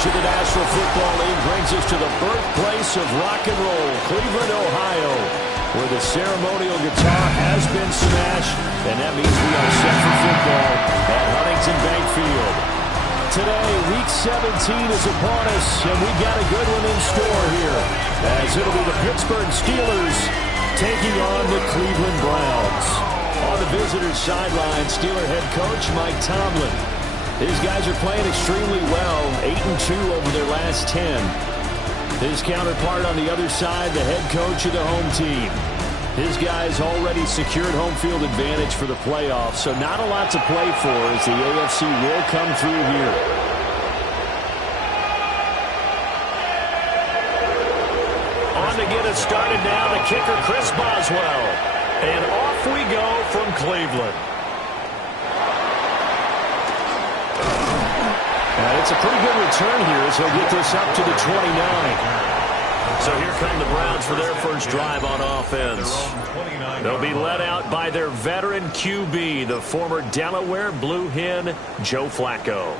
coverage of the National Football League brings us to the birthplace of rock and roll, Cleveland, Ohio, where the ceremonial guitar has been smashed, and that means we are set for football at Huntington Bank Field. Today, Week 17 is upon us, and we've got a good one in store here, as it'll be the Pittsburgh Steelers taking on the Cleveland Browns. On the visitors' sideline, Steeler head coach Mike Tomlin. His guys are playing extremely well, 8-2 over their last 10. His counterpart on the other side, the head coach of the home team. His guys already secured home field advantage for the playoffs, so not a lot to play for as the AFC will come through here. On to get it started now, the kicker Chris Boswell. And off we go from Cleveland. And it's a pretty good return here as he'll get this up to the 29. So here come the Browns for their first drive on offense. They'll be led out by their veteran QB, the former Delaware Blue Hen, Joe Flacco.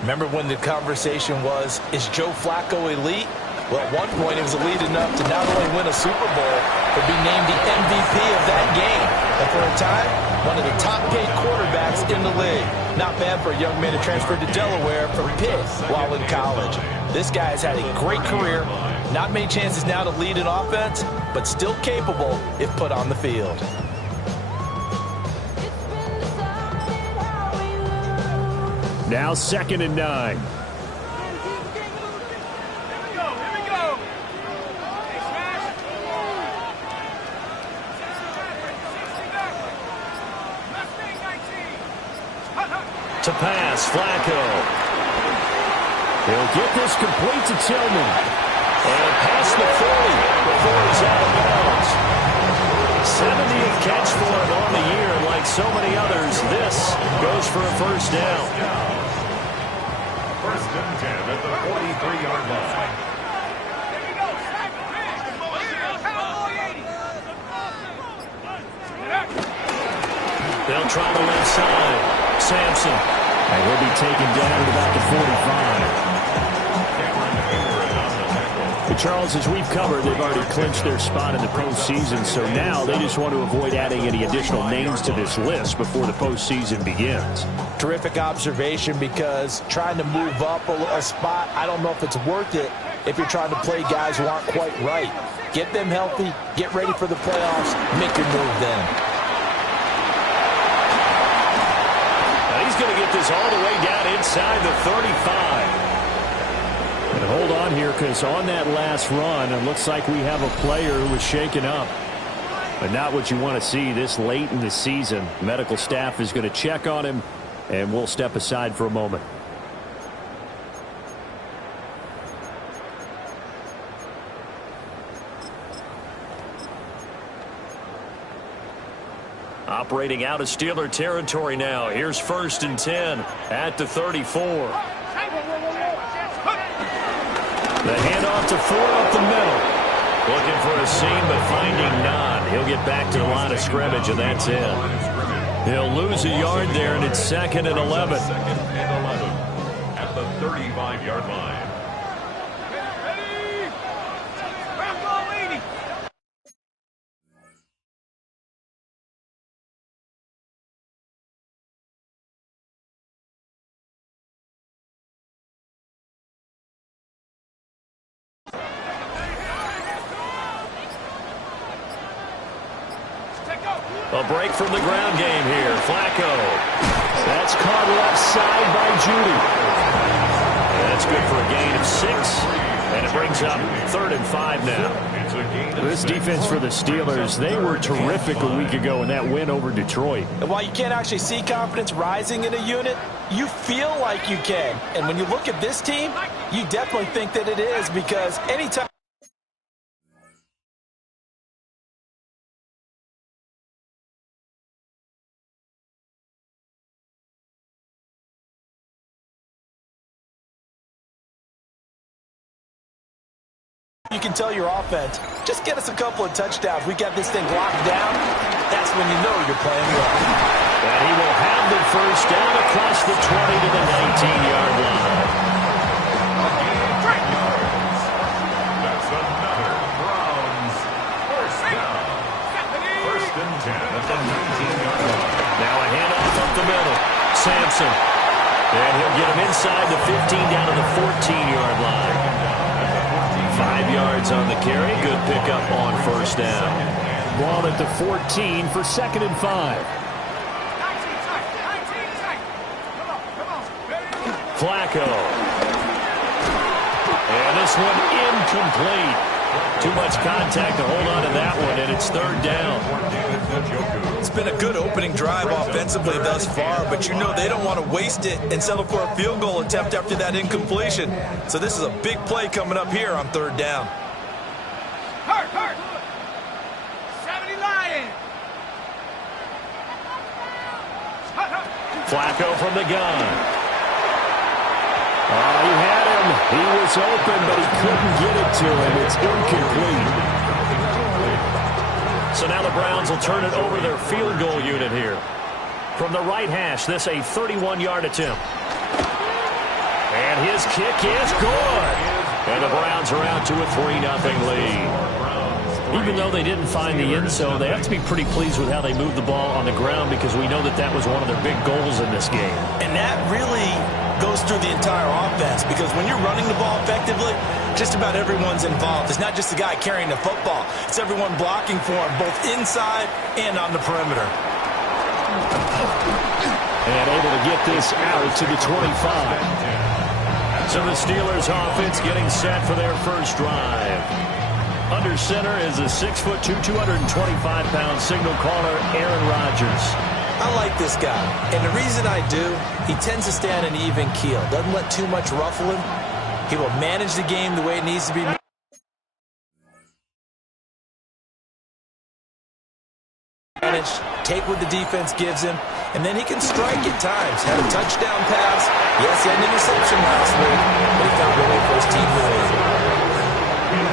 Remember when the conversation was, is Joe Flacco elite? Well, at one point, he was elite enough to not only win a Super Bowl, but be named the MVP of that game. And for a time, one of the top-paid quarterbacks in the league. Not bad for a young man who transferred to Delaware from Pitt while in college. This guy has had a great career. Not many chances now to lead an offense, but still capable if put on the field. Now 2nd and 9. To pass, Flacco. He'll get this complete to Tillman. And past the 40 before he's out of bounds. 70th catch for him on the year, and like so many others, this goes for a first down. First and 10 at the 43-yard line. They'll try the left side. Sampson. And he'll be taken down at about the 45. But Charles, as we've covered, they've already clinched their spot in the postseason, so now they just want to avoid adding any additional names to this list before the postseason begins. Terrific observation, because trying to move up a spot, I don't know if it's worth it if you're trying to play guys who aren't quite right. Get them healthy, get ready for the playoffs, make your move then. Going to get this all the way down inside the 35. And hold on here, because on that last run, it looks like we have a player who was shaken up. But not what you want to see this late in the season. Medical staff is going to check on him, and we'll step aside for a moment. Operating out of Steeler territory now. Here's 1st and 10 at the 34. The handoff to Ford up the middle. Looking for a seam, but finding none. He'll get back to the line of scrimmage, and that's it. He'll lose a yard there, and it's 2nd and 11. 2nd and 11 at the 35-yard line. A break from the ground game here. Flacco. That's caught left side by Judy. That's good for a gain of 6. And it brings up 3rd and 5 now. This defense for the Steelers, they were terrific a week ago in that win over Detroit. And while you can't actually see confidence rising in a unit, you feel like you can. And when you look at this team, you definitely think that it is, because anytime you can tell your offense, just get us a couple of touchdowns. We got this thing locked down. That's when you know you're playing well. And he will have the first down across the 20 to the 19-yard line. 15 down to the 14-yard line. 5 yards on the carry. Good pickup on first down. Ball at the 14 for 2nd and 5. Flacco. And this one incomplete. Too much contact to hold on to that one, and it's 3rd down. It's been a good opening drive offensively thus far, but you know they don't want to waste it and settle for a field goal attempt after that incompletion. So this is a big play coming up here on 3rd down. Hurt. 70 Lions. Flacco from the gun. He had him. He was open, but he couldn't get it to him. It's incomplete. So now the Browns will turn it over to their field goal unit here. From the right hash, this a 31-yard attempt. And his kick is good. And the Browns are out to a 3-0 lead. Even though they didn't find the end zone, they have to be pretty pleased with how they moved the ball on the ground because we know that that was one of their big goals in this game. And that really goes through the entire offense because when you're running the ball effectively, just about everyone's involved. It's not just the guy carrying the football. It's everyone blocking for him, both inside and on the perimeter. And able to get this out to the 25. So the Steelers offense getting set for their first drive. Under center is a 6'2", 225-pound signal caller, Aaron Rodgers. I like this guy, and the reason I do, he tends to stay on an even keel. Doesn't let too much ruffle him. He will manage the game the way it needs to be managed, take what the defense gives him, and then he can strike at times. Had a touchdown pass. Yes, he had an interception last week, but he found a way for his team to win.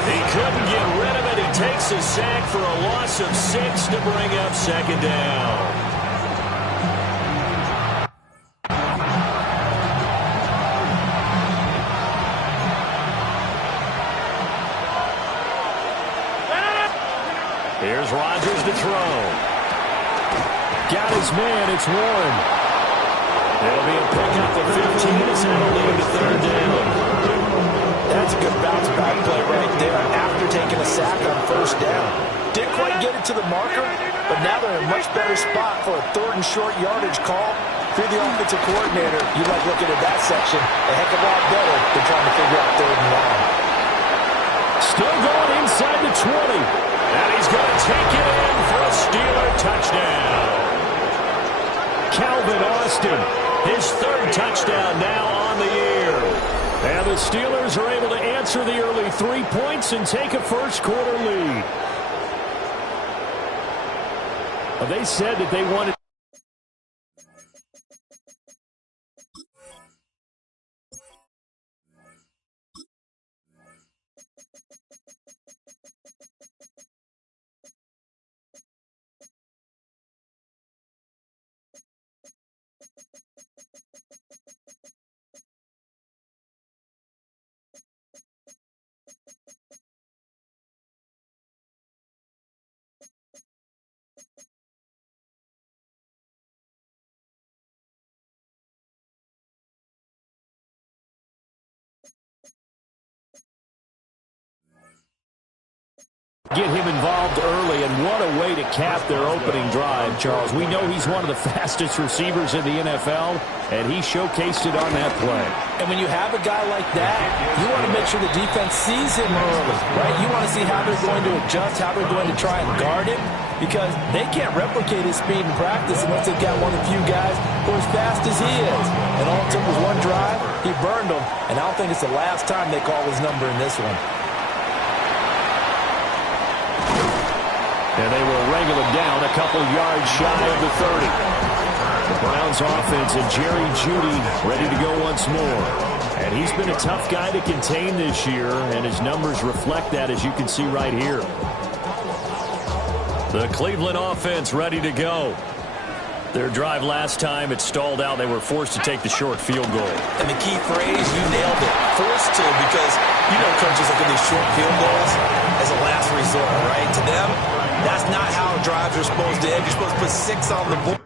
He couldn't get rid of it. He takes a sack for a loss of 6 to bring up 2nd down. Here's Rodgers to throw. Got his man. It's Warren. It'll be a pickup of 15 as it'll lead to 3rd down. That's a good bounce back play right there after taking a sack on first down. Didn't quite get it to the marker, but now they're in a much better spot for a 3rd and short yardage call. If you're the offensive coordinator, you like looking at that section a heck of a lot better than trying to figure out 3rd and long. Still going inside the 20. And he's going to take it in for a Steeler touchdown. Calvin Austin, his 3rd touchdown now on the year. And the Steelers are able to answer the early 3 points and take a first-quarter lead. They said that they wanted get him involved early, and what a way to cap their opening drive, Charles. We know he's one of the fastest receivers in the NFL, and he showcased it on that play. And when you have a guy like that, you want to make sure the defense sees him early, right? You want to see how they're going to adjust, how they're going to try and guard him, because they can't replicate his speed in practice unless they've got one of the few guys who are as fast as he is. And all it took was one drive, he burned them, and I don't think it's the last time they call his number in this one. And they will wrangle him down a couple yards shy of the 30. The Browns offense and Jerry Jeudy ready to go once more. And he's been a tough guy to contain this year, and his numbers reflect that, as you can see right here. The Cleveland offense ready to go. Their drive last time, it stalled out. They were forced to take the short field goal. And the key phrase, you nailed it, forced to, because you know coaches look at these short field goals as a last resort, right? To them, that's not how drives are supposed to end. You're supposed to put 6 on the board.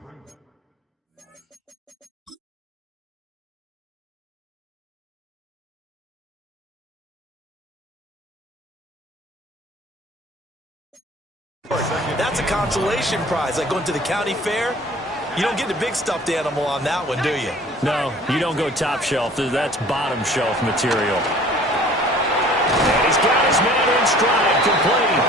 That's a consolation prize, like going to the county fair. You don't get the big stuffed animal on that one, do you? No, you don't go top shelf. That's bottom shelf material. And he's got his man in stride, complete.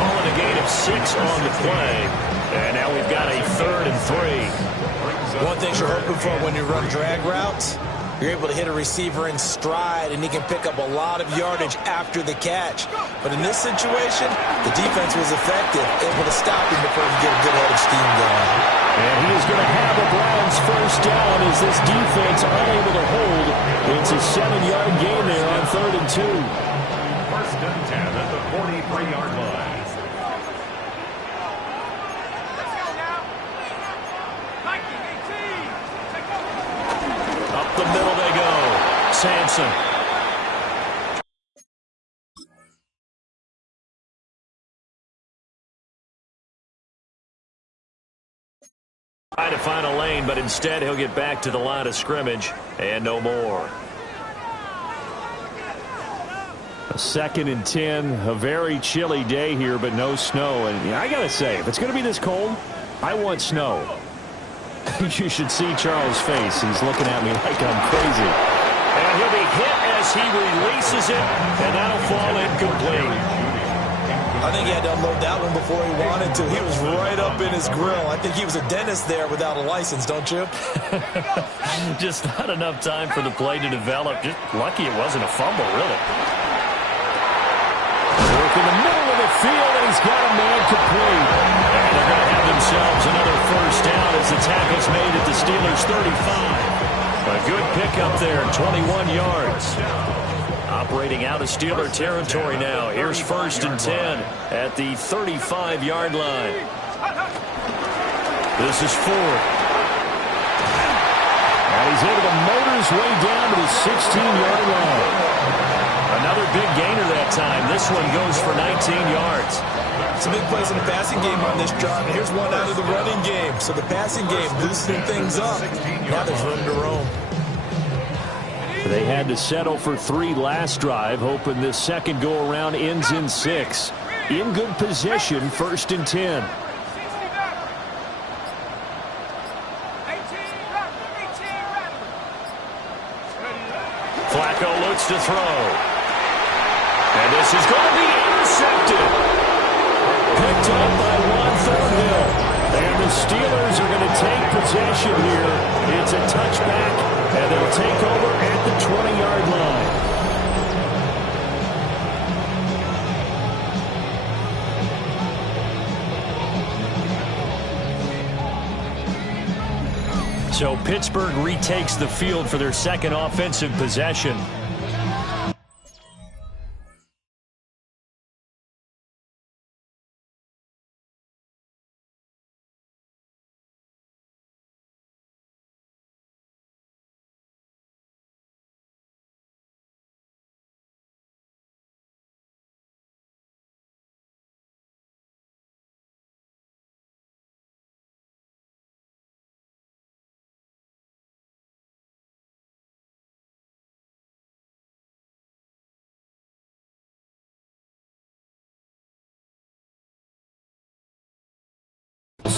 Calling a gain of 6 on the play. And now we've got a 3rd and 3. One thing you're hoping for when you run drag routes, you're able to hit a receiver in stride, and he can pick up a lot of yardage after the catch. But in this situation, the defense was effective, able to stop him before he get a good head of steam going. And he is going to have a Browns first down as this defense unable to hold. It's a 7-yard gain there on 3rd and 2. First and 10 at the 43-yard line. Up the middle they go. Sampson. Try to find a lane, but instead he'll get back to the line of scrimmage and no more. A 2nd and 10, a very chilly day here, but no snow. And I got to say, if it's going to be this cold, I want snow. You should see Charles' face. He's looking at me like I'm crazy. And he'll be hit as he releases it, and that'll fall incomplete. I think he had to unload that one before he wanted to. He was right up in his grill. I think he was a dentist there without a license, don't you? Just not enough time for the play to develop. Just lucky it wasn't a fumble, really. Work in the middle of the field, and he's got a man complete. And they're going to have themselves another first down as the tackle's made at the Steelers' 35. A good pickup there, 21 yards. Operating out of Steeler territory now. Here's 1st and 10 at the 35-yard line. This is Ford. And he's able to motor his way down to the 16-yard line. Another big gainer that time. This one goes for 19 yards. Some big plays in the passing game on this drive. And here's one out of the running game. So the passing game loosening things up. Now there's room to roam. They had to settle for 3 last drive, hoping this second go-around ends in 6. In good position, 1st and 10. Flacco looks to throw. And this is going to be intercepted. Picked up by Juan Thornhill. And the Steelers are going to take possession here. It's a touchback, and they'll take over at the 20-yard line. So Pittsburgh retakes the field for their second offensive possession.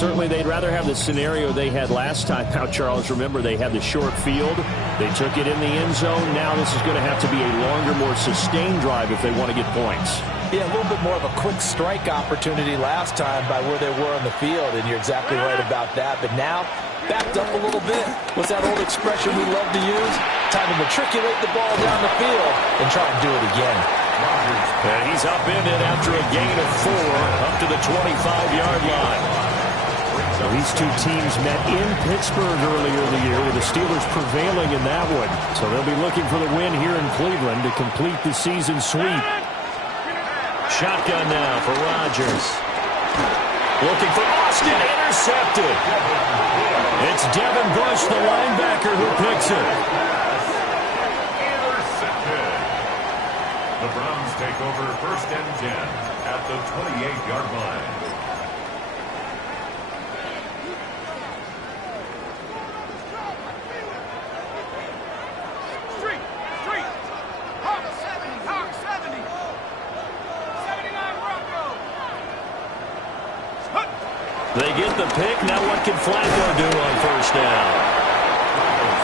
Certainly they'd rather have the scenario they had last time. Now, Charles, remember, they had the short field. They took it in the end zone. Now this is going to have to be a longer, more sustained drive if they want to get points. Yeah, a little bit more of a quick strike opportunity last time by where they were on the field, and you're exactly right about that. But now, backed up a little bit. What's that old expression we love to use? Time to matriculate the ball down the field and try and do it again. And he's upended after a gain of 4 up to the 25-yard line. So these two teams met in Pittsburgh earlier in the year with the Steelers prevailing in that one. So they'll be looking for the win here in Cleveland to complete the season sweep. Shotgun now for Rodgers. Looking for Austin, intercepted. It's Devin Bush, the linebacker, who picks it. Intercepted. The Browns take over 1st and 10 at the 28-yard line. They get the pick. Now what can Flacco do on first down?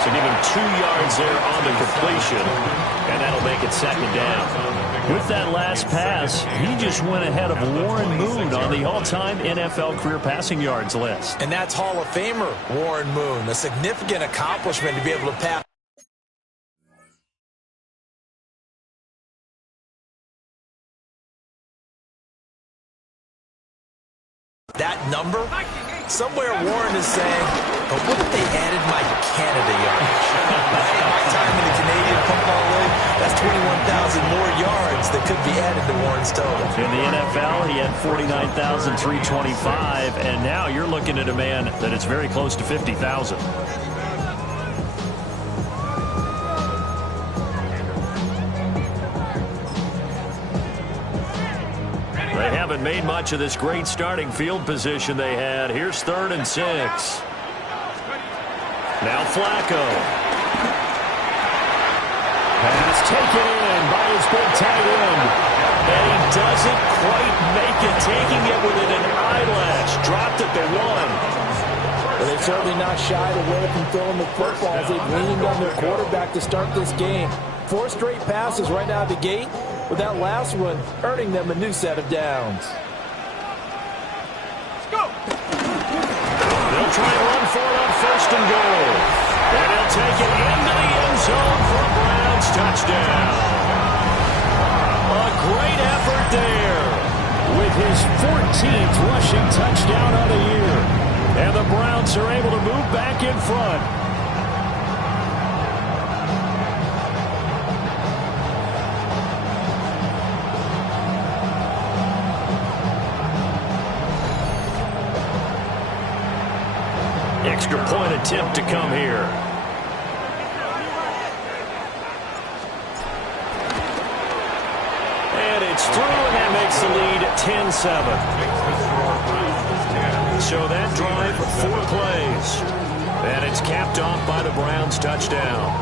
So give him 2 yards there on the completion, and that'll make it second down. With that last pass, he just went ahead of Warren Moon on the all-time NFL career passing yards list. And that's Hall of Famer Warren Moon, a significant accomplishment to be able to pass that number. Somewhere Warren is saying, but what if they added my Canada yardage? My time in the Canadian Football League, that's 21,000 more yards that could be added to Warren's total. In the NFL, he had 49,325, and now you're looking at a man that is very close to 50,000. They haven't made much of this great starting field position they had. Here's 3rd and 6. Now Flacco. Pass taken in by his big tight end. And he doesn't quite make it, taking it within an eyelash. Dropped at the 1. Well, they're certainly not shy away from throwing the football as they've leaned on their quarterback to start this game. 4 straight passes right out of the gate, with that last one earning them a new set of downs. Let's go. They'll try and run for it on 1st and goal. And he'll take it into the end zone for a Browns touchdown. A great effort there with his 14th rushing touchdown of the year. And the Browns are able to move back in front. Extra point attempt to come here. And it's through, and that makes the lead 10-7. So that drive, 4 plays. And it's capped off by the Browns touchdown.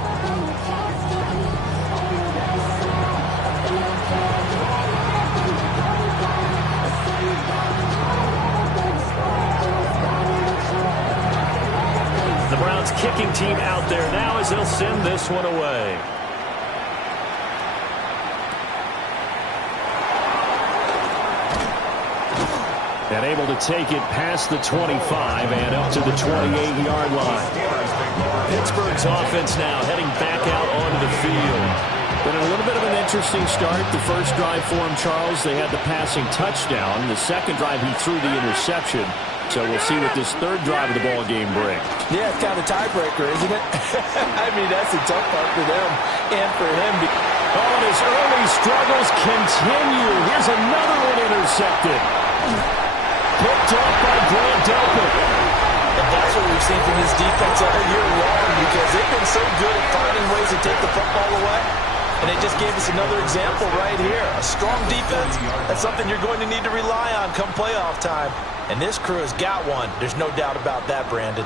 The Browns kicking team out there now as they'll send this one away. And able to take it past the 25 and up to the 28-yard line. Pittsburgh's offense now heading back out onto the field. Been a little bit of an interesting start. The first drive for him, Charles, they had the passing touchdown. The second drive, he threw the interception. So we'll see what this third drive of the ball game brings. Yeah, it's kind of a tiebreaker, isn't it? I mean, that's a tough part for them and for him. Oh, and his early struggles continue. Here's another one intercepted. Picked off by Grant Delpit. And that's what we've seen from this defense all year long, because they've been so good at finding ways to take the football away. And they just gave us another example right here. A strong defense, that's something you're going to need to rely on come playoff time. And this crew has got one. There's no doubt about that, Brandon.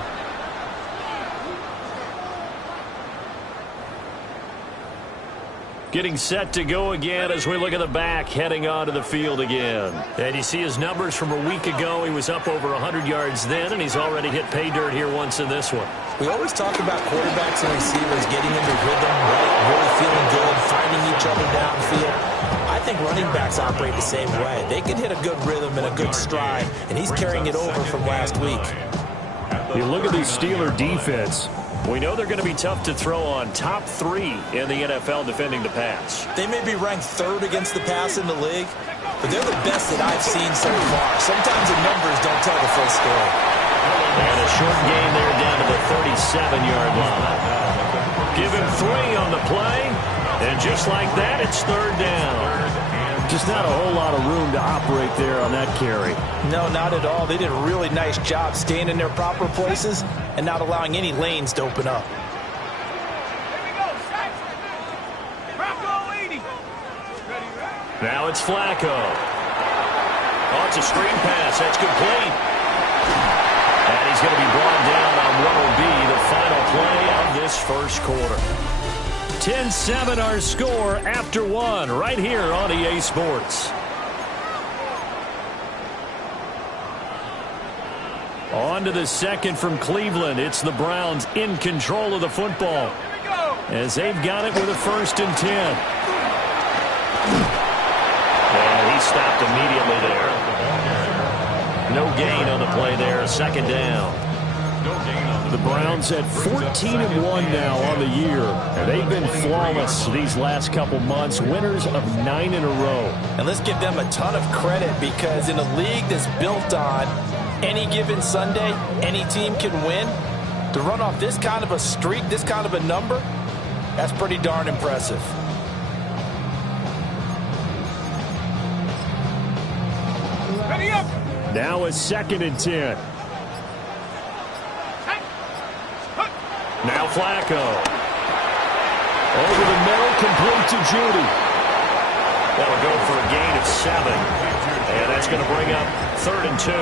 Getting set to go again as we look at the back, heading onto the field again. And you see his numbers from a week ago. He was up over 100 yards then, and he's already hit pay dirt here once in this one. We always talk about quarterbacks and receivers getting into rhythm, right? Really feeling good, finding each other downfield. I think running backs operate the same way. They can hit a good rhythm and a good stride, and he's carrying it over from last week. You look at the Steeler defense. We know they're going to be tough to throw on. Top 3 in the NFL defending the pass. They may be ranked 3rd against the pass in the league, but they're the best that I've seen so far. Sometimes the numbers don't tell the full story. And a short gain there down to the 37-yard line. Give him 3 on the play, and just like that, it's 3rd down. Just not a whole lot of room to operate there on that carry. No, not at all. They did a really nice job staying in their proper places and not allowing any lanes to open up. Now it's Flacco. Oh, it's a screen pass. That's complete. And he's going to be brought down on what will be the final play of this first quarter. 10-7 our score after 1 right here on EA Sports. On to the second from Cleveland. It's the Browns in control of the football as they've got it with a 1st and 10. And he stopped immediately there. No gain on the play there. 2nd down. The Browns at 14-1 now on the year, and they've been flawless these last couple months, winners of 9 in a row. And let's give them a ton of credit, because in a league that's built on any given Sunday, any team can win, to run off this kind of a streak, this kind of a number, that's pretty darn impressive. Ready up. Now a 2nd and 10. Now Flacco. Over the middle, complete to Judy. That'll go for a gain of 7. And that's going to bring up 3rd and 2.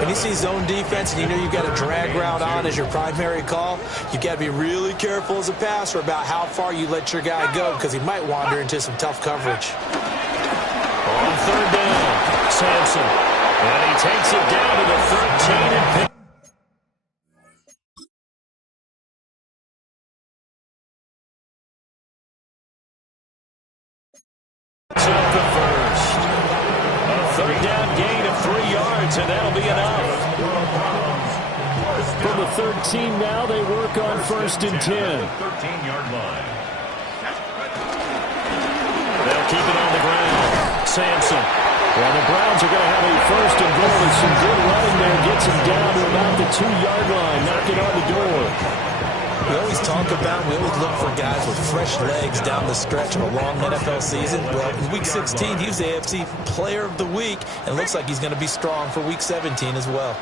When you see zone defense and you know you've got a drag route on as your primary call, you've got to be really careful as a passer about how far you let your guy go, because he might wander into some tough coverage. On 3rd down, Sampson. And he takes it down to the 13 and pick. And that'll be enough. From the 13 now, they work on 1st and 10. 13-yard line. They'll keep it on the ground. Sampson. Well, the Browns are going to have a 1st and goal with some good running there. Gets him down to about the 2-yard line, knocking on the door. We always talk about, we always look for guys with fresh legs down the stretch of a long NFL season. Well, in Week 16, he was the AFC Player of the Week, and looks like he's going to be strong for Week 17 as well.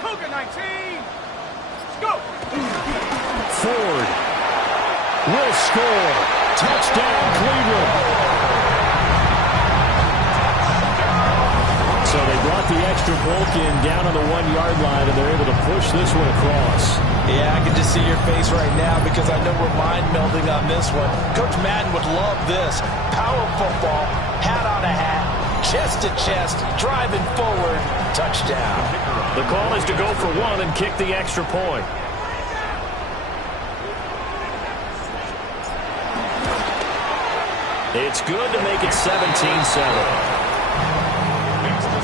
Cougar 19. Go. Ford will score. Touchdown, Cleveland. So they brought the extra bulk in down on the 1-yard line, and they're able to push this one across. Yeah, I can just see your face right now, because I know we're mind-melding on this one. Coach Madden would love this. Power football, hat on a hat, chest to chest, driving forward, touchdown. The call is to go for 1 and kick the extra point. It's good to make it 17-7.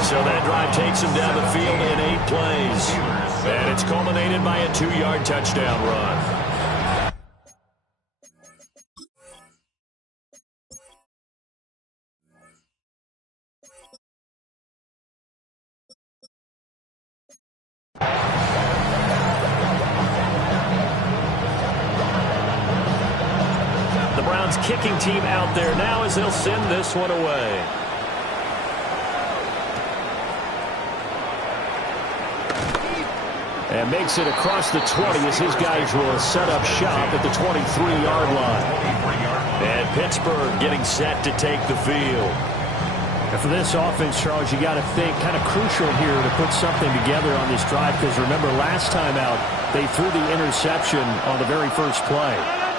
So that drive takes him down the field in 8 plays. And it's culminated by a 2-yard touchdown run. The Browns kicking team out there now as they'll send this one away. And makes it across the 20 as his guys will set up shop at the 23-yard line. And Pittsburgh getting set to take the field. And for this offense, Charles, you got to think kind of crucial here to put something together on this drive, because remember last time out they threw the interception on the very first play.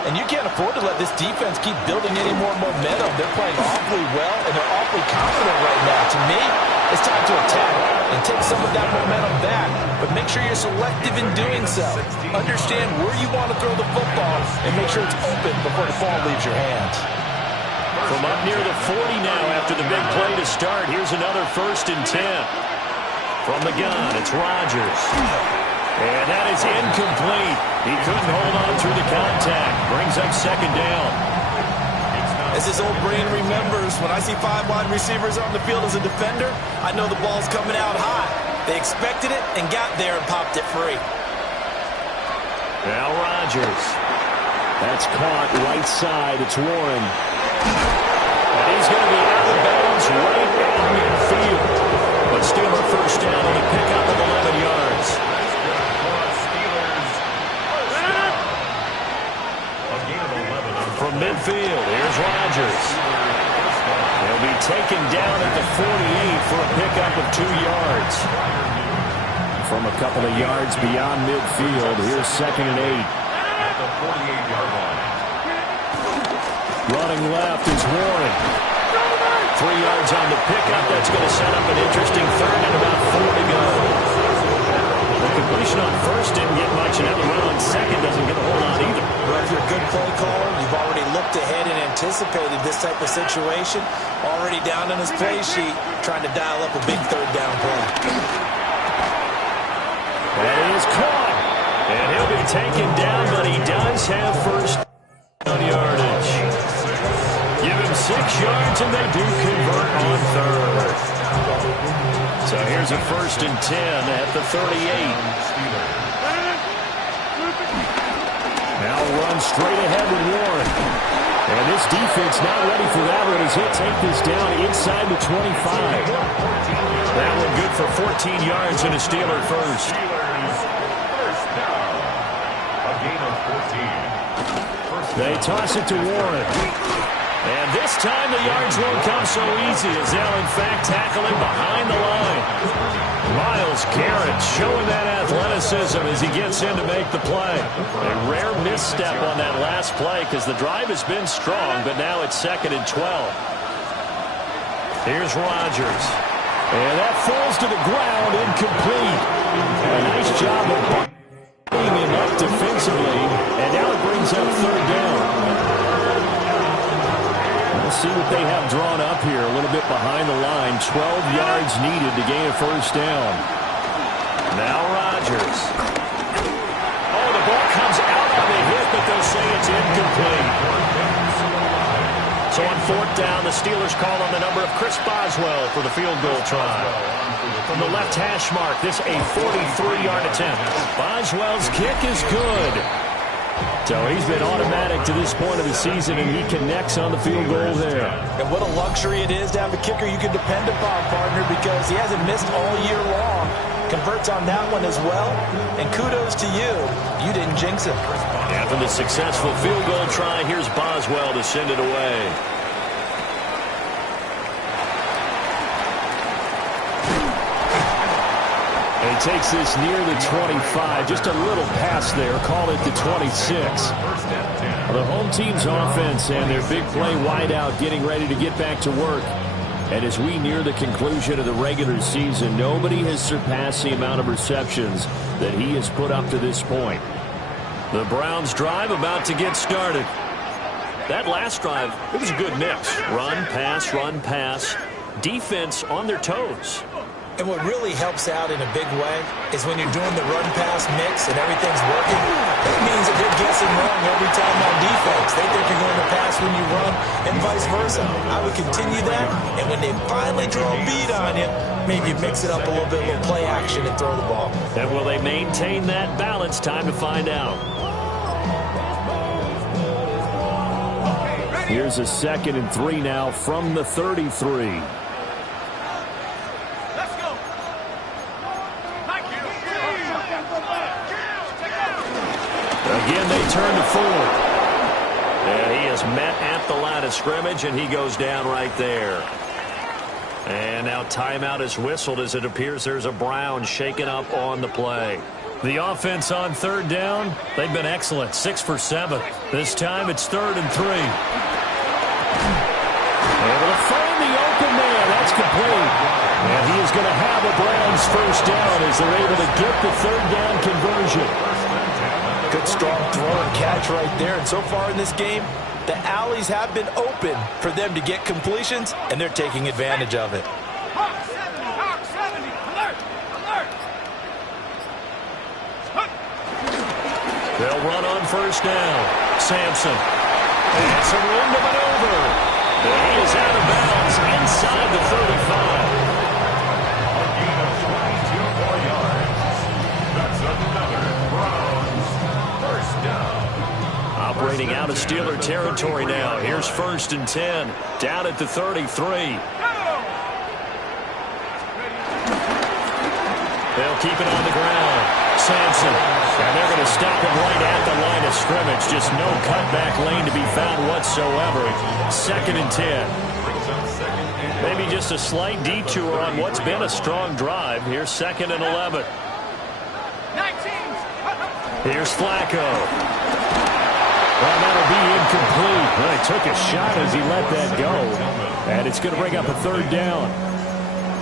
And you can't afford to let this defense keep building any more momentum. They're playing awfully well, and they're awfully confident right now. To me, it's time to attack and take some of that momentum back, but make sure you're selective in doing so. Understand where you want to throw the football and make sure it's open before the ball leaves your hands. From up near the 40 now after the big play to start, here's another 1st and 10. From the gun, it's Rodgers. And that is incomplete. He couldn't hold on through the contact. Brings up 2nd down. As his old brain remembers, when I see 5 wide receivers on the field as a defender, I know the ball's coming out high. They expected it and got there and popped it free. Now Rodgers. That's caught right side. It's Warren. And he's going to be out of bounds right at midfield. But still a 1st down on a pickup of 11 yards. From midfield, here's Rodgers. He'll be taken down at the 48 for a pickup of 2 yards. From a couple of yards beyond midfield, here's 2nd and 8. At the 48-yard line. Running left is Warren. 3 yards on the pickup. That's going to set up an interesting third and about 4 to go. The completion on first didn't get much, and that run on second doesn't get a whole lot either. Well, if you're a good play caller, you've already looked ahead and anticipated this type of situation. Already down on his play sheet, trying to dial up a big third down play. That is caught. And he'll be taken down, but he does have first down yardage. Give him 6 yards, and they do convert on third. So here's a 1st and 10 at the 38. Now run straight ahead with Warren. And this defense not ready for that one as he'll take this down inside the 25. That one good for 14 yards and a Steeler first. They toss it to Warren. And this time the yards won't come so easy as they'll in fact tackle him behind the line. Myles Garrett showing that athleticism as he gets in to make the play. A rare misstep on that last play because the drive has been strong, but now it's 2nd and 12. Here's Rodgers. And that falls to the ground, incomplete. A nice job of bringing him up defensively, and now it brings up 3rd down. We'll see what they have drawn up here. A little bit behind the line. 12 yards needed to gain a 1st down. Now Rodgers. Oh, the ball comes out on the hit, but they'll say it's incomplete. So on 4th down, the Steelers call on the number of Chris Boswell for the field goal try. From the left hash mark, this a 43-yard attempt. Boswell's kick is good. So he's been automatic to this point of the season, and he connects on the field goal there. And what a luxury it is to have a kicker you can depend upon, partner, because he hasn't missed all year long. Converts on that one as well. And kudos to you. You didn't jinx him. After the successful field goal try, here's Boswell to send it away. And he takes this near the 25. Just a little pass there. Call it the 26. The home team's offense and their big play wideout getting ready to get back to work. And as we near the conclusion of the regular season, nobody has surpassed the amount of receptions that he has put up to this point. The Browns drive about to get started. That last drive, it was a good mix. Run, pass. Defense on their toes. And what really helps out in a big way is when you're doing the run-pass mix and everything's working, that means that they're guessing wrong every time on defense. They think you're going to pass when you run and vice versa. I would continue that, and when they finally draw a bead on you, maybe you mix it up a little bit, a little play action, and throw the ball. And will they maintain that balance? Time to find out. Here's a 2nd and 3 now from the 33. Again, they turn to Ford. And he is met at the line of scrimmage, and he goes down right there. And now timeout is whistled as it appears there's a Brown shaken up on the play. The offense on 3rd down, they've been excellent, 6 for 7. This time it's 3rd and 3. Able to find the open man. That's complete. And he is going to have a Browns 1st down as they're able to get the 3rd down conversion. Good strong throw and catch right there. And so far in this game, the alleys have been open for them to get completions, and they're taking advantage of it. Hawk 70, alert. They'll run on 1st down. Sampson. And some room to maneuver. And he is out of bounds inside the 35. Operating out of Steeler territory now. Here's 1st and 10. Down at the 33. They'll keep it on the ground. Sampson. And they're going to stop him right at the line of scrimmage. Just no cutback lane to be found whatsoever. 2nd and 10. Maybe just a slight detour on what's been a strong drive. Here's 2nd and 11. 19. Here's Flacco. Well, that'll be incomplete. Well, he took a shot as he let that go. And it's going to bring up a third down.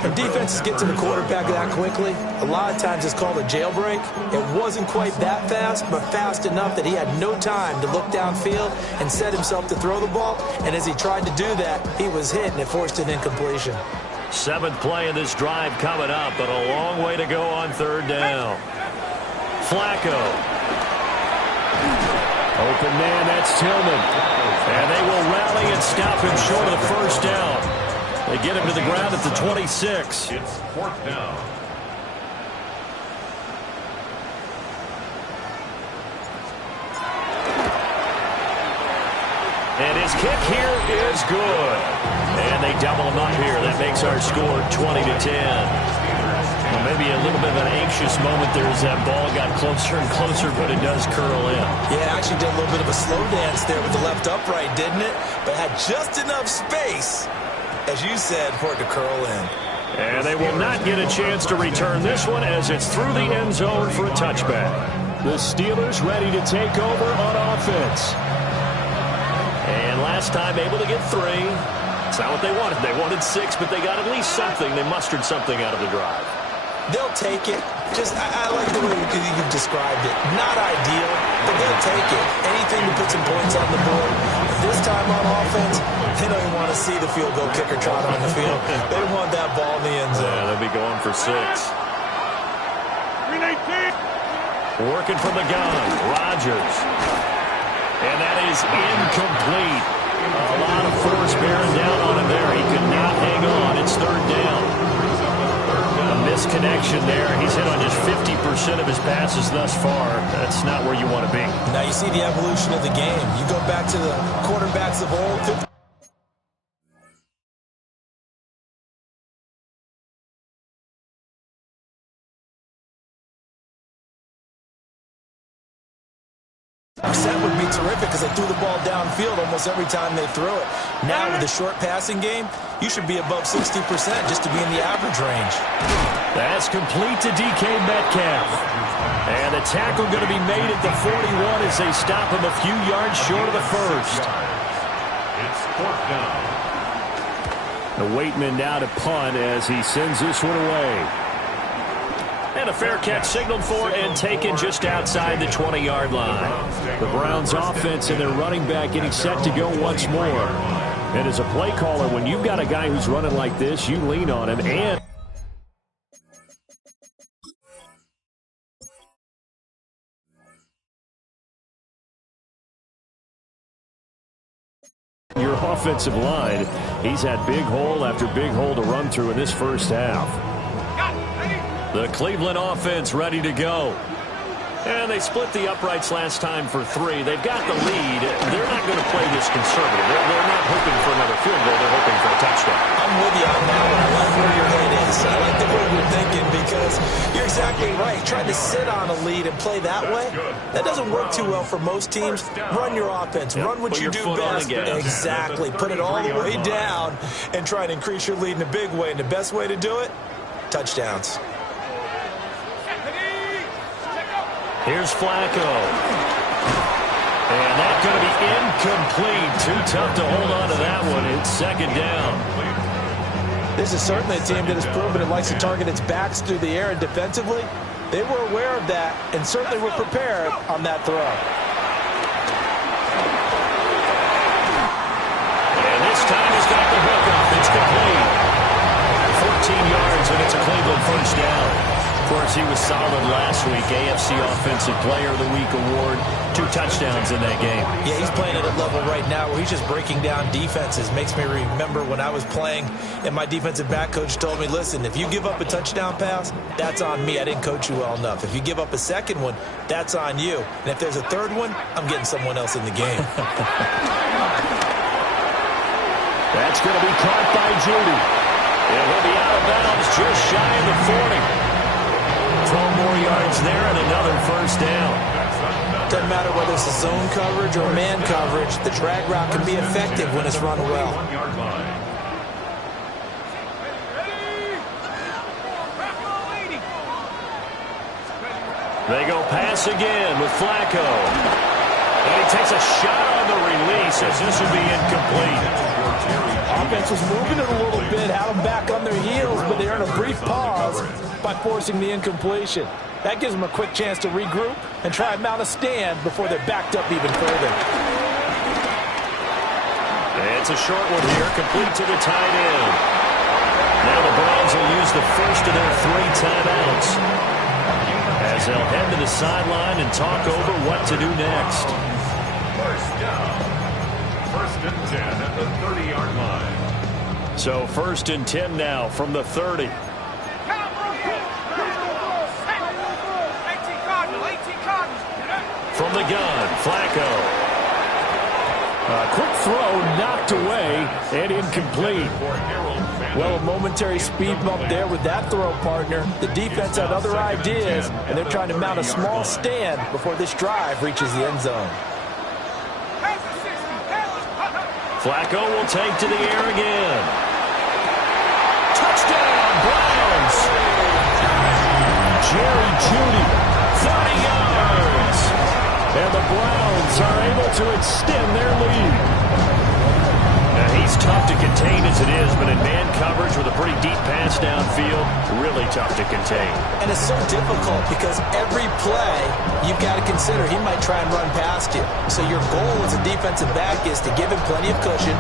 When defenses get to the quarterback that quickly, a lot of times it's called a jailbreak. It wasn't quite that fast, but fast enough that he had no time to look downfield and set himself to throw the ball. And as he tried to do that, he was hit, and it forced an incompletion. 7th play of this drive coming up, but a long way to go on third down. Flacco. Open man, that's Tillman. And they will rally and stop him short of the first down. They get him to the ground at the 26. It's 4th down. And his kick here is good. And they double him up here. That makes our score 20-10. Well, maybe a little bit of an anxious moment there as that ball got closer and closer, but it does curl in. Yeah, actually did a little bit of a slow dance there with the left upright, didn't it? But had just enough space, as you said, for it to curl in. And they will not get a chance to return this one as it's through the end zone for a touchback. The Steelers ready to take over on offense. And last time able to get 3. It's not what they wanted. They wanted 6, but they got at least something. They mustered something out of the drive. They'll take it. I like the way you've described it. Not ideal, but they'll take it. Anything to put some points on the board. This time on offense, they don't even want to see the field goal kicker trot on the field. They want that ball in the end zone. Yeah, they'll be going for 6. Working from the gun, Rodgers. And that is incomplete. A lot of force bearing down on him there. He could not hang on. It's third down. A misconnection there. He's hit on just 50% of his passes thus far. That's not where you want to be. Now you see the evolution of the game. You go back to the quarterbacks of old. Percent would be terrific because they threw the ball downfield almost every time they threw it. Now with the short passing game, you should be above 60% just to be in the average range. That's complete to DK Metcalf. And the tackle going to be made at the 41 as they stop him a few yards short of the first. It's 4th down. The Waitman now to punt as he sends this one away. And a fair catch signaled for and taken just outside the 20-yard line. The Browns offense and their running back getting set to go once more. And as a play caller, when you've got a guy who's running like this, you lean on him. And your offensive line, he's had big hole after big hole to run through in this first half. The Cleveland offense ready to go. And they split the uprights last time for 3. They've got the lead. They're not going to play this conservative. They're not hoping for another field goal. They're hoping for a touchdown. I'm with you on that one. I like where your head is. I like the way you're thinking because you're exactly right. Trying to sit on a lead and play that way, that doesn't work too well for most teams. Run your offense. Run what you do best. Exactly. Put it all the way down and try and increase your lead in a big way. And the best way to do it, touchdowns. Here's Flacco. And that's going to be incomplete. Too tough to hold on to that one. It's second down. This is certainly a team that has proven it likes to target its backs through the air and defensively. They were aware of that and certainly were prepared on that throw. And this time he's got the hook up. It's complete. 14 yards, and it's a Cleveland first down. Of course, he was solid last week. AFC Offensive Player of the Week award. 2 touchdowns in that game. Yeah, he's playing at a level right now where he's just breaking down defenses. Makes me remember when I was playing and my defensive back coach told me, listen, if you give up a touchdown pass, that's on me. I didn't coach you well enough. If you give up a second one, that's on you. And if there's a third one, I'm getting someone else in the game. That's going to be caught by Judy. And he'll be out of bounds just shy of the 40. 12 more yards there and another first down. Doesn't matter whether it's a zone coverage or man coverage, the drag route can be effective when it's run well. They go pass again with Flacco. And he takes a shot on the release as this will be incomplete. Offense was moving it a little bit, had them back on their heels, but they earned a brief pause by forcing the incompletion. That gives them a quick chance to regroup and try and mount a stand before they're backed up even further. It's a short one here, complete to the tight end. Now the Browns will use the first of their 3 timeouts as they'll head to the sideline and talk over what to do next. First down. First and 10 at the 30-yard line. So first and 10 now from the 30. 18 Cardinals. From the gun, Flacco. A quick throw knocked away and incomplete. Well, a momentary speed bump there with that throw, partner. The defense had other ideas, and they're trying to mount a small stand before this drive reaches the end zone. Flacco will take to the air again. Touchdown, Browns! Jerry Jeudy, 30 yards. And the Browns are able to extend their lead. Now, he's tough to contain as it is, but in man coverage with a pretty deep pass downfield, really tough to contain. And it's so difficult because every play you've got to consider he might try and run past you. So your goal as a defensive back is to give him plenty of cushion,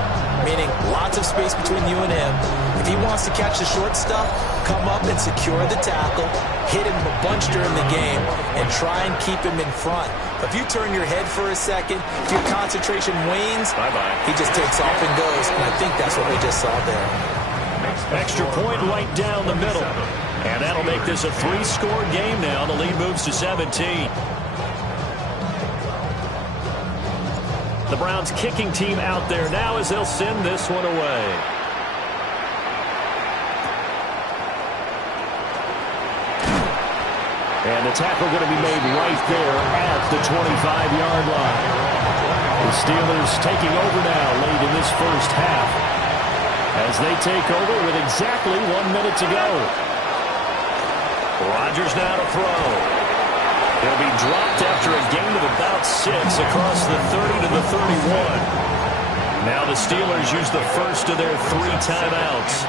meaning lots of space between you and him. If he wants to catch the short stuff, come up and secure the tackle, hit him a bunch during the game, and try and keep him in front. If you turn your head for a second, if your concentration wanes, he just takes off and goes, and I think that's what we just saw there. Extra point right down the middle. And that'll make this a 3-score game now. The lead moves to 17. The Browns kicking team out there now as they'll send this one away. And the tackle going to be made right there at the 25-yard line. The Steelers taking over now late in this first half as they take over with exactly 1 minute to go. Rodgers now to throw. He'll be dropped after a gain of about 6 across the 30 to the 31. Now the Steelers use the first of their 3 timeouts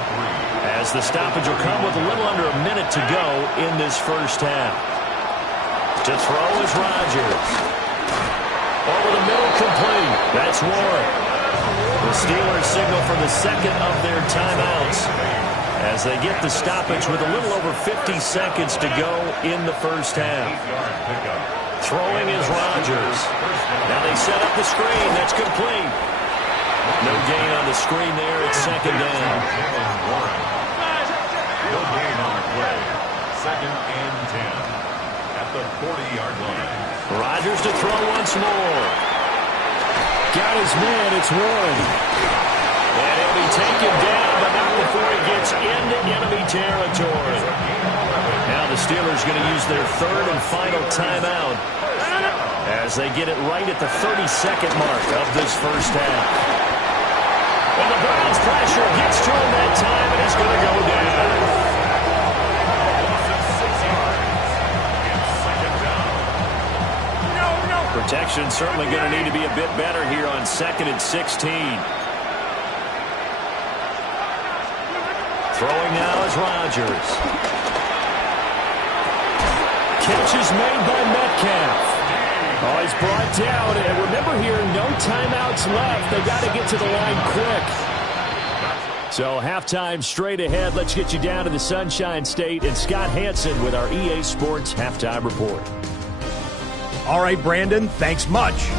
as the stoppage will come with a little under a minute to go in this first half. To throw is Rodgers. Over the middle, complete. That's Warren. The Steelers signal for the second of their timeouts as they get the stoppage with a little over 50 seconds to go in the first half. Throwing is Rodgers. Now they set up the screen. That's complete. No gain on the screen there. It's second down. No gain on the play. Second and 10 at the 40-yard line. Rodgers to throw once more. Got his man. It's Warren. And he'll be taken down, but not before he gets into enemy territory. Now the Steelers going to use their third and final timeout as they get it right at the 32nd mark of this first half. And the Browns pressure gets to him that time, and he's going to go down. Protection certainly going to need to be a bit better here on 2nd and 16. Throwing now is Rodgers. Catch is made by Metcalf. Oh, he's brought down. And remember here, no timeouts left. They got to get to the line quick. So halftime straight ahead. Let's get you down to the Sunshine State and Scott Hansen with our EA Sports Halftime Report. All right, Brandon, thanks much.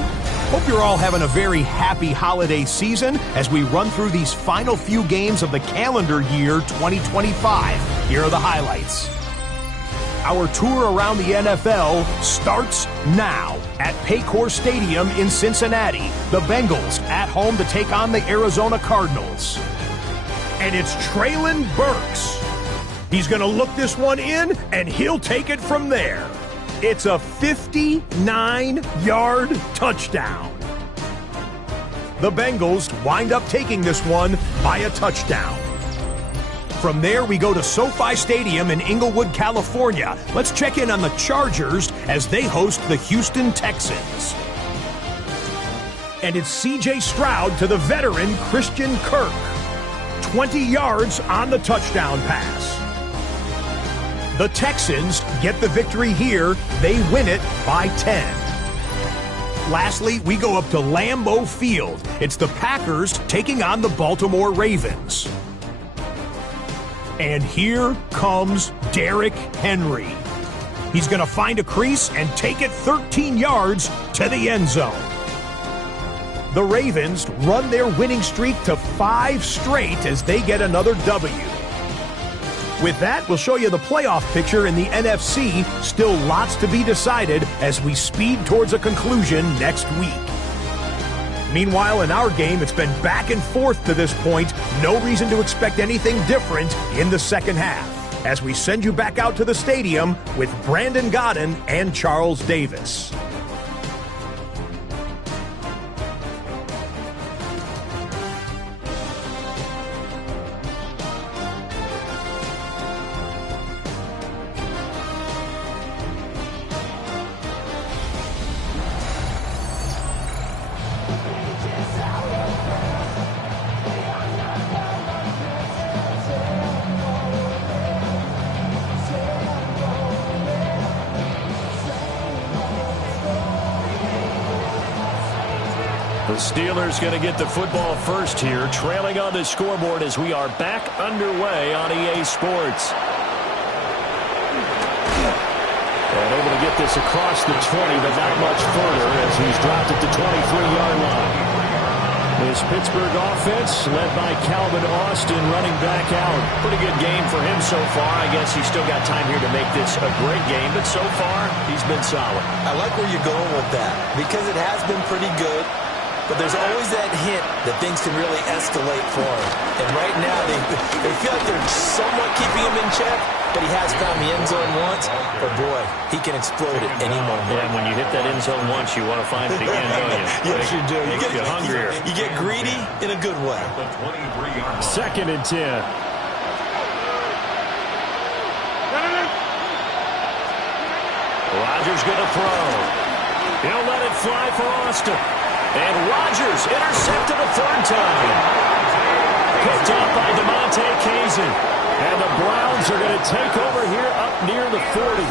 Hope you're all having a very happy holiday season as we run through these final few games of the calendar year 2025. Here are the highlights. Our tour around the NFL starts now at Paycor Stadium in Cincinnati. The Bengals at home to take on the Arizona Cardinals. And it's Treylon Burks. He's going to look this one in, and he'll take it from there. It's a 59-yard touchdown. The Bengals wind up taking this one by a touchdown. From there, we go to SoFi Stadium in Inglewood, California. Let's check in on the Chargers as they host the Houston Texans. And it's C.J. Stroud to the veteran Christian Kirk. 20 yards on the touchdown pass. The Texans get the victory here. They win it by 10. Lastly, we go up to Lambeau Field. It's the Packers taking on the Baltimore Ravens. And here comes Derrick Henry. He's going to find a crease and take it 13 yards to the end zone. The Ravens run their winning streak to 5 straight as they get another W. With that, we'll show you the playoff picture in the NFC. Still lots to be decided as we speed towards a conclusion next week. Meanwhile, in our game, it's been back and forth to this point. No reason to expect anything different in the second half, as we send you back out to the stadium with Brandon Gaudin and Charles Davis. The Steelers going to get the football first here, trailing on the scoreboard as we are back underway on EA Sports. And able to get this across the 20, but not much further as he's dropped at the 23-yard line. This Pittsburgh offense led by Calvin Austin running back out. Pretty good game for him so far. I guess he's still got time here to make this a great game, but so far he's been solid. I like where you're going with that because it has been pretty good. But there's always that hint that things can really escalate for him. And right now, they feel like they're somewhat keeping him in check, but he has found the end zone once. But, boy, he can explode at any moment. Yeah, and when you hit that end zone once, you want to find it again, don't you? Yes, you do. You get hungrier. You get greedy in a good way. Second and 10. Rodgers going to throw. He'll let it fly for Austin. And Rodgers intercepted a third time. Picked off by DeMonte Kazin. And the Browns are going to take over here up near the 40.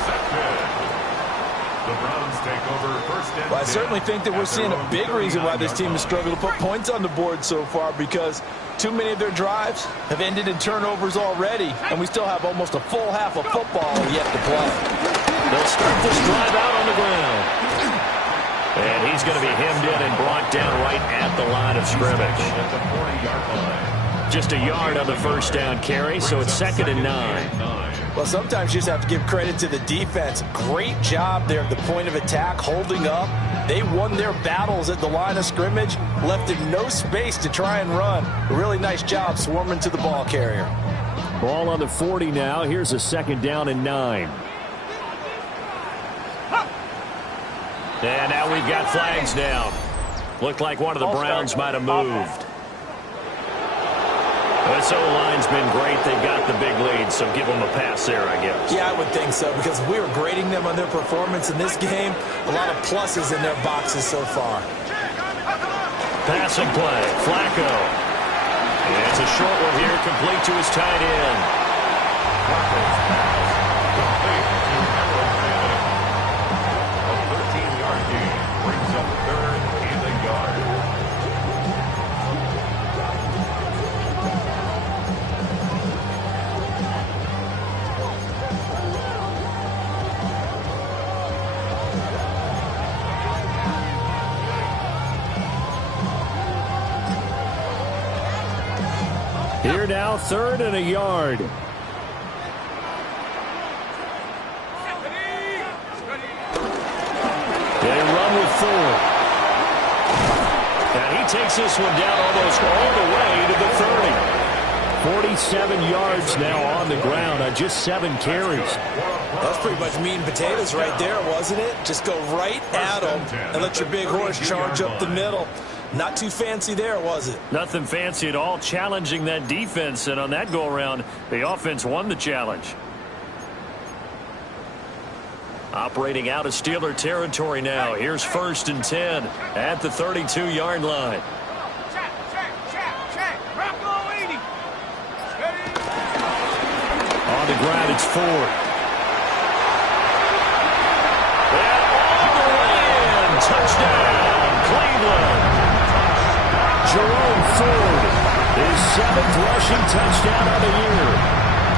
The Browns take over first and 10. Well, I certainly think that we're seeing a big reason why this team has struggled to put points on the board so far, because too many of their drives have ended in turnovers already, and we still have almost a full half of football yet to play. They'll start this drive out on the ground. And he's going to be hemmed in and brought down right at the line of scrimmage. Just a yard on the first down carry, so it's 2nd and 9. Well, sometimes you just have to give credit to the defense. Great job there at the point of attack, holding up. They won their battles at the line of scrimmage, left him no space to try and run. A really nice job swarming to the ball carrier. Ball on the 40 now. Here's a 2nd down and 9. And now we've got flags down. Looked like one of the Browns might have moved. This O-line's been great. They've got the big lead, so give them a pass there, I guess. Yeah, I would think so, because we were grading them on their performance in this game. A lot of pluses in their boxes so far. Passing play, Flacco. And it's a short one here, complete to his tight end. Here now, 3rd and a yard. They run with 4. And he takes this one down almost all the way to the 30. 47 yards now on the ground on just 7 carries. That's pretty much meat and potatoes right there, wasn't it? Just go right at them and let your big horse charge up the middle. Not too fancy there, was it? Nothing fancy at all, challenging that defense, and on that go-around, the offense won the challenge. Operating out of Steeler territory now. Here's 1st and 10 at the 32-yard line. Check. Rocco 80. On the ground, it's Ford. And on the way in, touchdown, Cleveland. Jerome Ford, his 7th rushing touchdown of the year.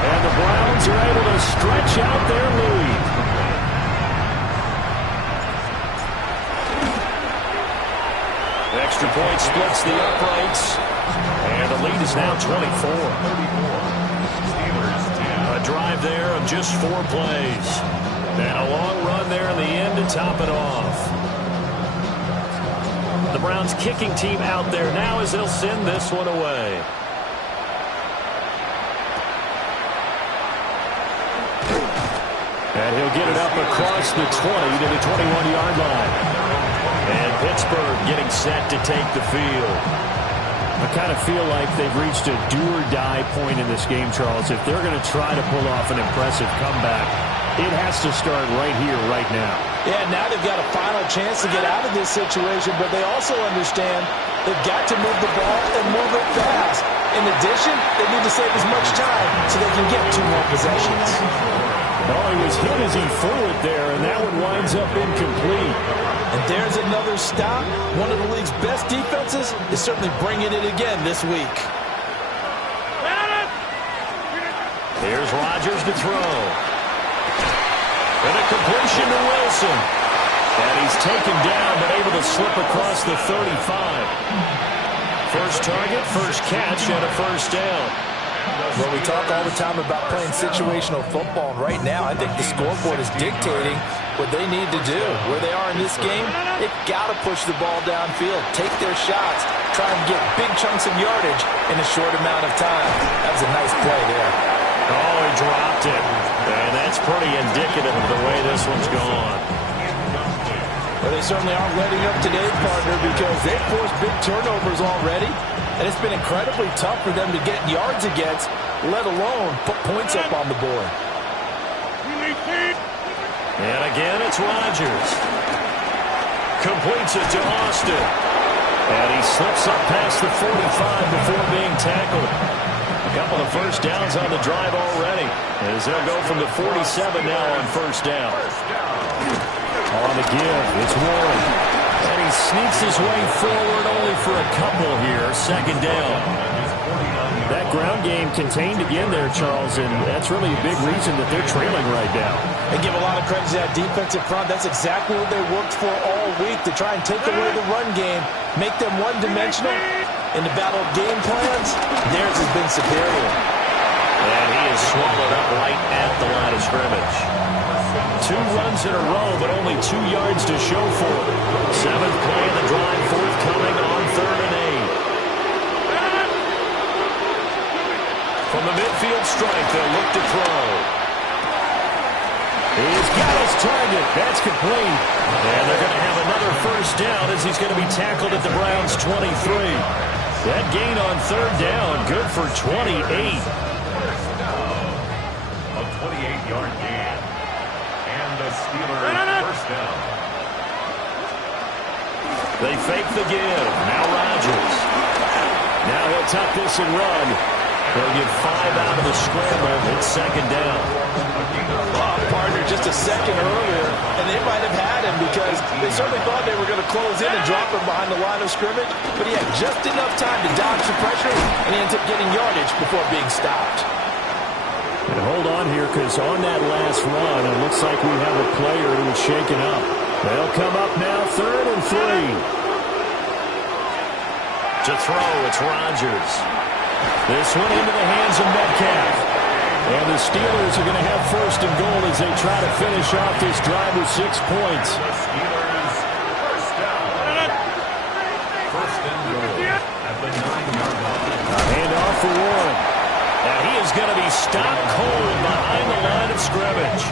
And the Browns are able to stretch out their lead. Extra point splits the uprights. And the lead is now 24. A drive there of just 4 plays. And a long run there in the end to top it off. The Browns kicking team out there now as they'll send this one away. And he'll get it up across the 20 to the 21-yard line. And Pittsburgh getting set to take the field. I kind of feel like they've reached a do-or-die point in this game, Charles. If they're going to try to pull off an impressive comeback, it has to start right here, right now. Yeah, now they've got a final chance to get out of this situation, but they also understand they've got to move the ball and move it fast. In addition, they need to save as much time so they can get 2 more possessions. Oh, he was hit as he threw it there, and that one winds up incomplete. And there's another stop. One of the league's best defenses is certainly bringing it again this week. Here's Rodgers to throw. And a completion to Wilson. And he's taken down, but able to slip across the 35. First target, first catch, and a first down. Well, we talk all the time about playing situational football, and right now I think the scoreboard is dictating what they need to do. Where they are in this game, they've got to push the ball downfield, take their shots, try and get big chunks of yardage in a short amount of time. That was a nice play there. Oh, he dropped it. And that's pretty indicative of the way this one's gone. Well, they certainly aren't letting up today, partner, because they've forced big turnovers already. And it's been incredibly tough for them to get yards against, let alone put points up on the board. And again, it's Rodgers. Completes it to Austin. And he slips up past the 45 before being tackled. A couple of first downs on the drive already, as they'll go from the 47 now on first down. On the give, it's Warren. And he sneaks his way forward only for a couple here. Second down. That ground game contained again there, Charles, and that's really a big reason that they're trailing right now. They give a lot of credit to that defensive front. That's exactly what they worked for all week, to try and take away the run game, make them one-dimensional. In the battle of game plans, theirs has been superior. And he is swallowed up right at the line of scrimmage. 2 runs in a row, but only 2 yards to show for it. 7th play of the drive, forthcoming on 3rd and 8. From the midfield strike, they'll look to throw. He's got his target. That's complete. And they're going to have another first down as he's going to be tackled at the Browns' 23. That gain on 3rd down, good for 28. A 28-yard gain. And the Steelers first down. They fake the give. Now Rodgers. Now he'll tuck this and run. They'll get 5 out of the scramble. It's 2nd down. Partner just a second earlier, and they might have had him because they certainly thought they were going to close in and drop him behind the line of scrimmage, but he had just enough time to dodge the pressure, and he ends up getting yardage before being stopped. And hold on here, because on that last run, it looks like we have a player who's shaken up. They'll come up now, 3rd and 3. To throw, it's Rodgers. This one into the hands of Metcalf. And the Steelers are going to have 1st and goal as they try to finish off this drive with 6 points. The Steelers first down. 1st and goal at the 9-yard line. Handoff for Warren. And he is going to be stopped cold behind the line of scrimmage.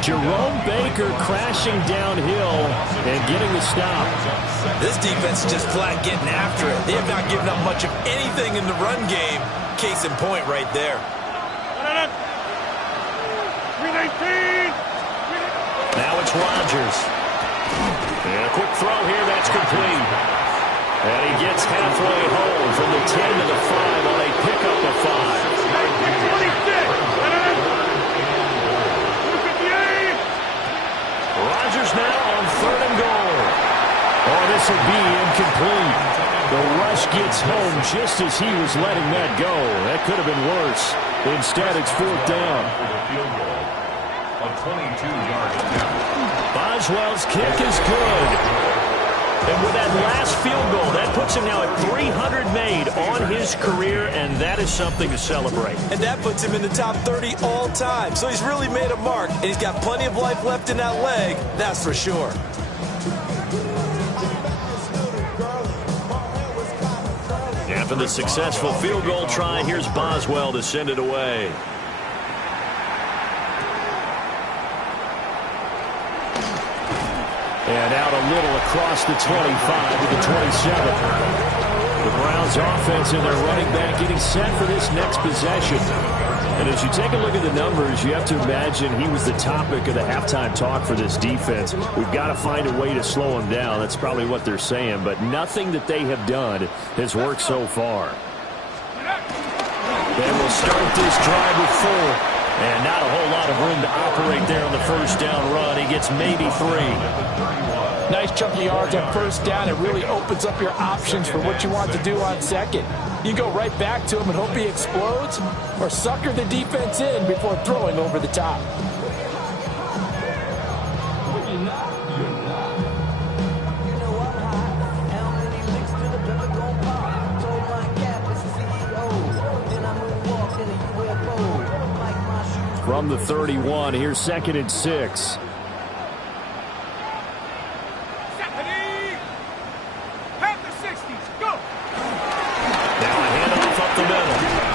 Jerome Baker crashing downhill and getting the stop. This defense is just flat getting after it. They have not given up much of anything in the run game. Case in point right there. Now it's Rodgers. And a quick throw here, that's complete. And he gets halfway home from the 10 to the 5 on a pickup of 5. Rodgers now on 3rd and goal. Oh, this will be incomplete. The rush gets home just as he was letting that go. That could have been worse. Instead, it's 4th down. A 22-yard attempt. Boswell's kick is good. And with that last field goal, that puts him now at 300 made on his career, and that is something to celebrate. And that puts him in the top 30 all time. So he's really made a mark, and he's got plenty of life left in that leg, that's for sure. After the successful field goal try, here's Boswell to send it away. And out a little across the 25 to the 27. The Browns offense and their running back getting set for this next possession. And as you take a look at the numbers, you have to imagine he was the topic of the halftime talk for this defense. We've got to find a way to slow him down. That's probably what they're saying. But nothing that they have done has worked so far. They will start this drive with 4. And not a whole lot of room to operate there on the first down run. He gets maybe 3. Nice chunky yards on first down. It really opens up your options for what you want to do on second. You go right back to him and hope he explodes, or sucker the defense in before throwing over the top. From the 31, here's 2nd and 6.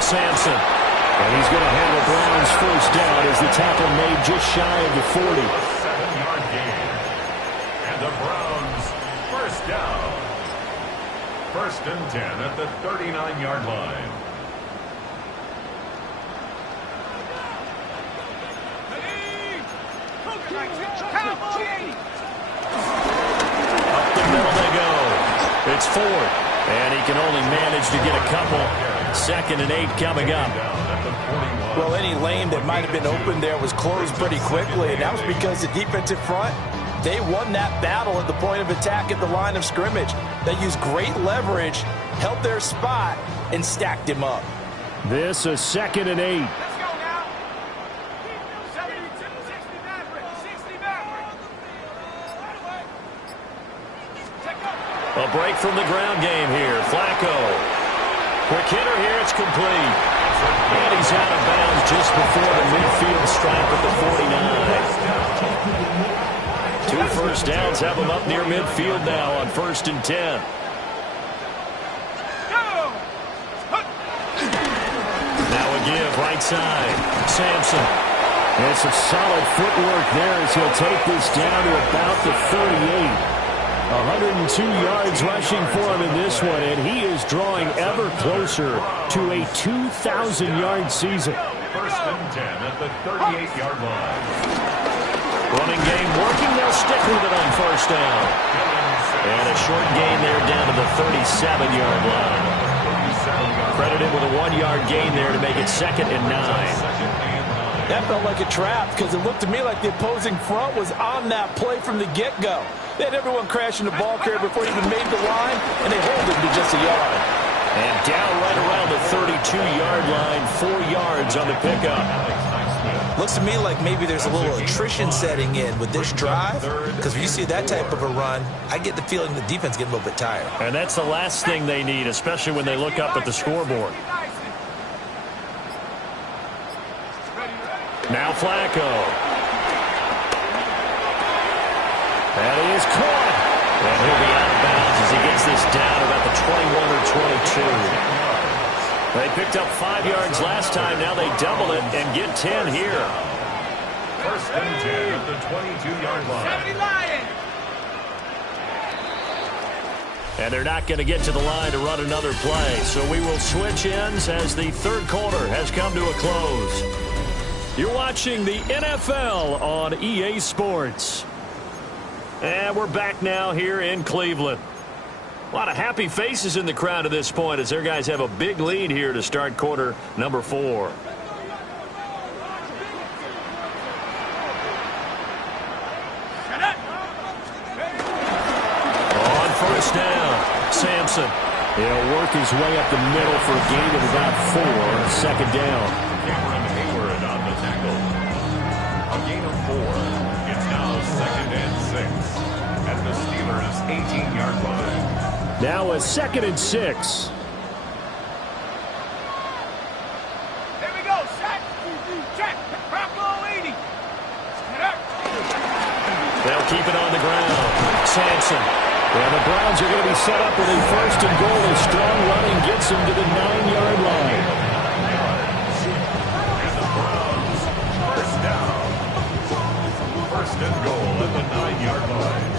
Sampson. And he's going to handle Brown's first down as the tackle made just shy of the 40. 7-yard gain. And the Browns first down. 1st and 10 at the 39-yard line. Up the middle they go. It's Ford. And he can only manage to get a couple. 2nd and 8 coming up. Well, any lane that might have been open there was closed pretty quickly, and that was because the defensive front, they won that battle at the point of attack at the line of scrimmage. They used great leverage, held their spot, and stacked him up. This is 2nd and 8. Let's go now. 72, 60 Maverick, 60 Maverick. A break from the ground game here. Flacco. Quick hitter here, it's complete. And he's out of bounds just before the midfield stripe at the 49. 2 first downs have him up near midfield now on 1st and 10. Now a give, right side. Sampson. And some solid footwork there as he'll take this down to about the 38. 102 yards rushing for him in this one, and he is drawing ever closer to a 2,000-yard season. 1st and 10 at the 38-yard line. Running game working. They'll stick with it on first down. And a short gain there down to the 37-yard line. Credited with a 1-yard gain there to make it 2nd and 9. That felt like a trap because it looked to me like the opposing front was on that play from the get-go. They had everyone crashing the ball carrier before he even made the line, and they hold him to just a yard. And down right around the 32-yard line, 4 yards on the pickup. Looks to me like maybe there's a little attrition setting in with this drive, because when you see that type of a run, I get the feeling the defense getting a little bit tired. And that's the last thing they need, especially when they look up at the scoreboard. Now Flacco. And he is caught. And he'll be out of bounds as he gets this down about the 21 or 22. They picked up 5 yards last time. Now they double it and get 10 here. 1st and 10 at the 22-yard line. 70 Lions. And they're not going to get to the line to run another play. So we will switch ends as the 3rd quarter has come to a close. You're watching the NFL on EA Sports. And we're back now here in Cleveland. A lot of happy faces in the crowd at this point as their guys have a big lead here to start quarter number 4. On first down, Sampson. He'll work his way up the middle for a gain of about 4. Second down. Cameron Hayward on the tackle. A gain of 4. It's now 2nd and 6 at the Steelers' 18-yard line. Now a 2nd and 6. Here we go, set. Check. Bronco 80. They'll keep it on the ground. Sampson. Well, the Browns are going to be set up with a 1st and goal. A strong running gets them to the 9-yard line. And the Browns, 1st down. 1st and goal at the 9-yard line.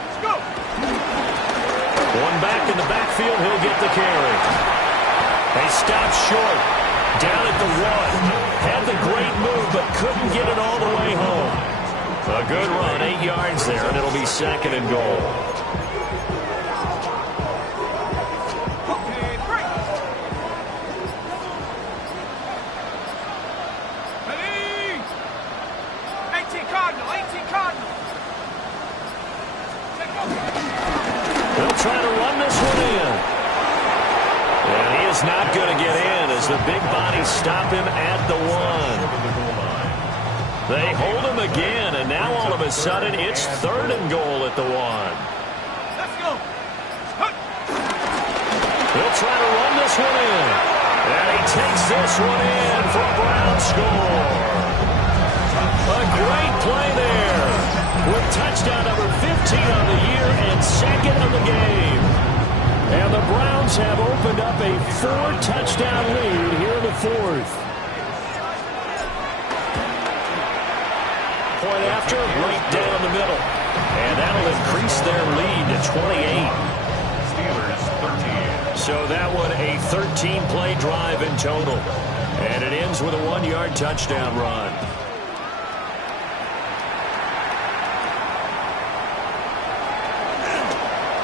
Let's go. One back in the backfield. He'll get the carry. They stop short. Down at the 1. Had the great move, but couldn't get it all the way home. A good run, 8 yards there, and it'll be 2nd and goal. Ready? 18 Cardinal. 18 Cardinal. They'll try to run this one in. And he is not going to get in as the big bodies stop him at the 1. They hold him again, and now all of a sudden it's 3rd and goal at the 1. Let's go. He'll try to run this one in. And he takes this one in for a Brown score. A great play there with touchdown number 15 on the year and 2nd of the game. And the Browns have opened up a 4-touchdown lead here in the 4th. Point after, right down the middle. And that'll increase their lead to 28. Steelers 13. So that one a 13-play drive in total. And it ends with a 1-yard touchdown run.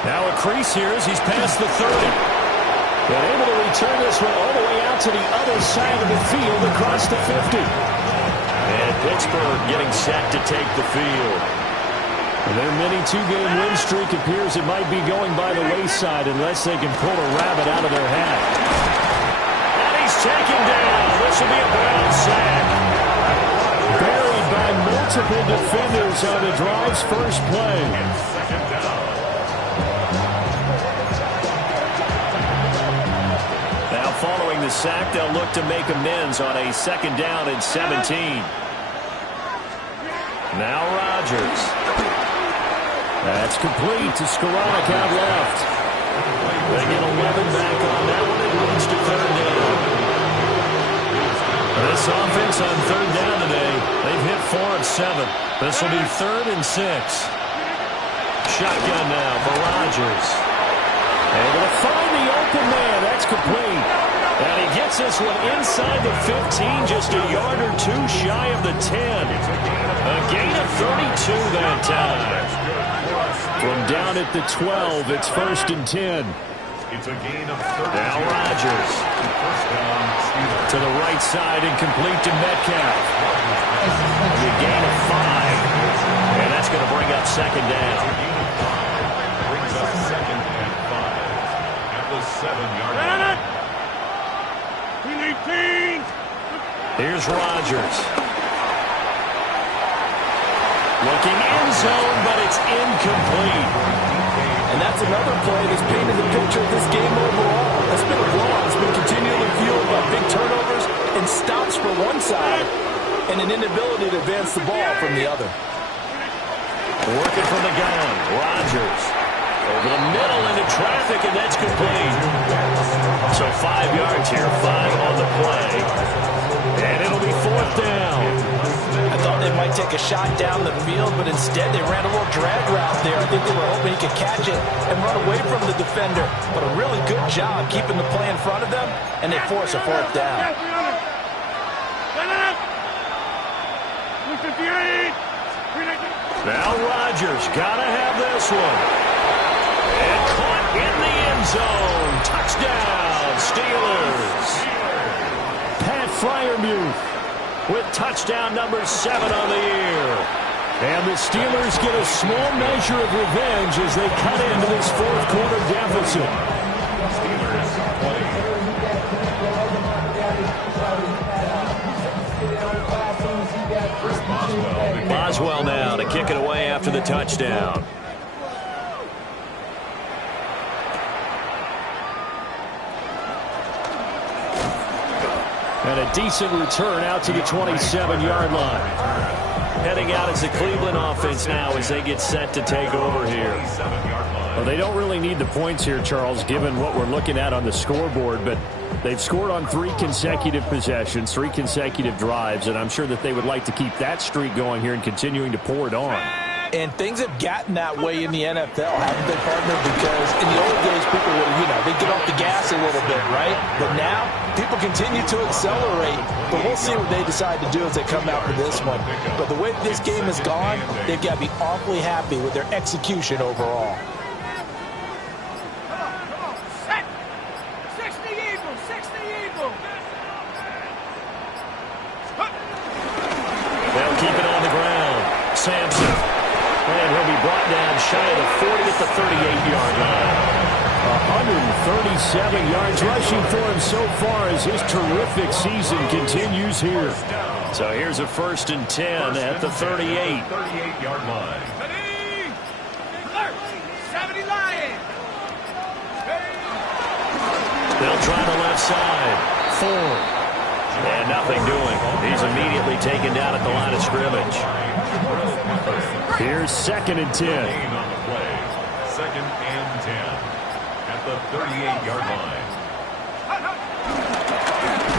Now a crease here as he's past the 30. And able to return this one all the way out to the other side of the field across the 50. And Pittsburgh getting set to take the field. Their mini 2-game win streak appears it might be going by the wayside unless they can pull a rabbit out of their hat. And he's taken down. This will be a Brown sack. Buried by multiple defenders on the drive's first play. Now following the sack, they'll look to make amends on a 2nd down and 17. Now Rodgers. That's complete to Skoranek out left. They get 11 back on that one. It leads to 3rd down. This offense on 3rd down today, they've hit 4 of 7. This will be 3rd and 6. Shotgun now for Rodgers. Able to find the open man. That's complete. And he gets this one inside the 15, just a yard or 2 shy of the 10. A gain of 32 that time. From down at the 12, it's 1st and 10. It's a gain of 32. Now Rodgers. 1st down, Steelers. To the right side and complete to Metcalf. A gain of 5. And that's going to bring up 2nd down. Brings up 2nd and 5 at the 7-yard line. Here's Rodgers. Looking end zone, but it's incomplete. And that's another play that's painted the picture of this game overall. It's been a blowout. It's been continually fueled by big turnovers and stops for one side and an inability to advance the ball from the other. Working from the gun. Rodgers. Over the middle into traffic, and that's complete. So 5 yards here, 5 on the play. And it'll be 4th down. I thought they might take a shot down the field, but instead they ran a little drag route there. I think they were hoping he could catch it and run away from the defender. But a really good job keeping the play in front of them, and they force a 4th down. Now Rodgers got to have this one. And caught in the end zone. Touchdown, Steelers. Pat Freiermuth with touchdown number 7 on the year. And the Steelers get a small measure of revenge as they cut into this 4th quarter deficit. Boswell now to kick it away after the touchdown. And a decent return out to the 27-yard line. Heading out as the Cleveland offense now as they get set to take over here. Well, they don't really need the points here, Charles, given what we're looking at on the scoreboard, but they've scored on 3 consecutive possessions, 3 consecutive drives, and I'm sure that they would like to keep that streak going here and continuing to pour it on. And things have gotten that way in the NFL, haven't they, partner? Because in the old days, people would, they get off the gas a little bit, right? But now, people continue to accelerate. But we'll see what they decide to do as they come out for this one. But the way this game has gone, they've got to be awfully happy with their execution overall. They'll keep it on the ground. Sampson. And he'll be brought down shy of the 40 at the 38-yard line. 137 yards rushing for him so far as his terrific season continues here. So here's a 1st and 10 at the 38. 38-yard line. 70 Lions. They'll try the left side. Ford. And nothing doing. He's immediately taken down at the line of scrimmage. Here's 2nd and 10. 2nd and 10 at the 38-yard line.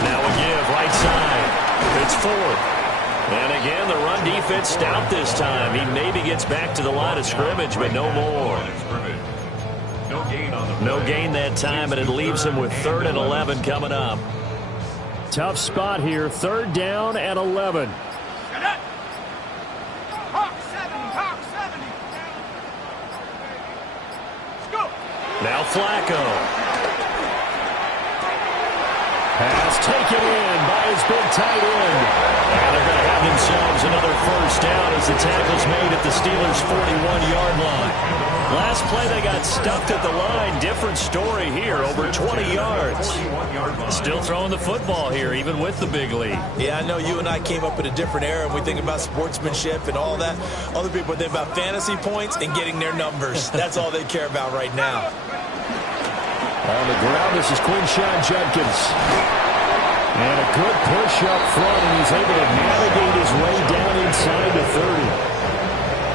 Now a give, right side. It's Ford. And again, the run defense stout this time. He maybe gets back to the line of scrimmage, but no more. No gain that time, and it leaves him with 3rd and 11 coming up. Tough spot here, 3rd down and 11. Now Flacco. Pass taken in by his big tight end. And they're going to have themselves another 1st down as the tackle's made at the Steelers' 41-yard line. Last play they got stuffed at the line. Different story here, over 20 yards. Still throwing the football here, even with the big lead. Yeah, I know you and I came up in a different era, and we think about sportsmanship and all that. Other people think about fantasy points and getting their numbers. That's all they care about right now. On the ground, this is Quinshon Judkins. And a good push up front, and he's able to navigate his way down inside the 30.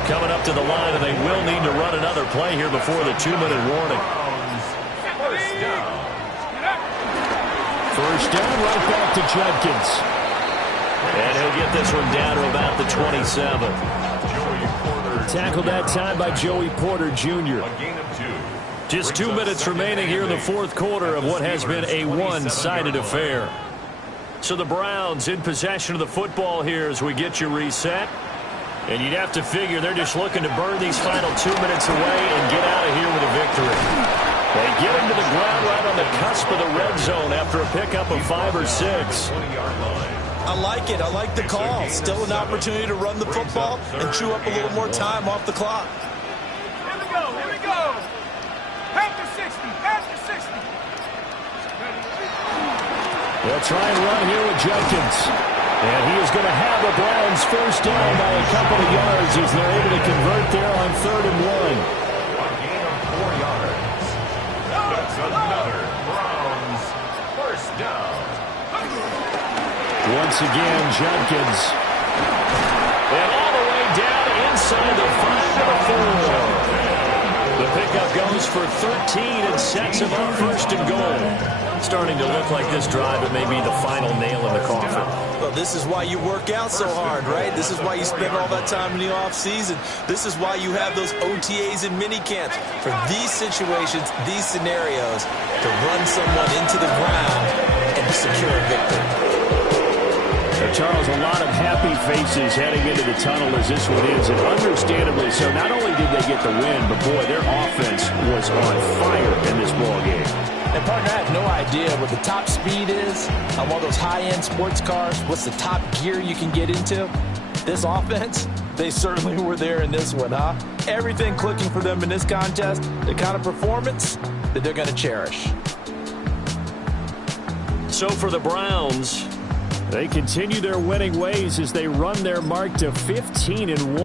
Coming up to the line, and they will need to run another play here before the 2-minute warning. First down, right back to Judkins. And he'll get this one down to about the 27. Tackled that time by Joey Porter Jr. Just 2 minutes remaining here in the 4th quarter of what has been a one-sided affair. So the Browns in possession of the football here as we get you reset. And you'd have to figure they're just looking to burn these final 2 minutes away and get out of here with a victory. They get him to the ground right on the cusp of the red zone after a pickup of 5 or 6. I like it. I like the call. Still an opportunity to run the football and chew up a little more time off the clock. Here we go. Here we go. After 60. After 60. They'll try and run here with Judkins. And he is going to have the Browns 1st down by a couple of yards as they're able to convert there on 3rd and 1. A gain of 4 yards. That's another Browns 1st down. Once again, Judkins. And all the way down inside the 5 to the 4. The pickup goes goes for 13 and sets him up first and goal. Starting to look like this drive, it may be the final nail in the coffin. Well, this is why you work out so hard, right? This is why you spend all that time in the offseason. This is why you have those OTAs and minicamps. For these situations, these scenarios, to run someone into the ground and secure a victory. Charles, a lot of happy faces heading into the tunnel as this one ends, and understandably so. Not only did they get the win, but boy, their offense was on fire in this ball game. And partner, I have no idea what the top speed is on one of those high-end sports cars. What's the top gear you can get into? This offense, they certainly were there in this one, huh? Everything clicking for them in this contest, the kind of performance that they're going to cherish. So for the Browns, they continue their winning ways as they run their mark to 15-1.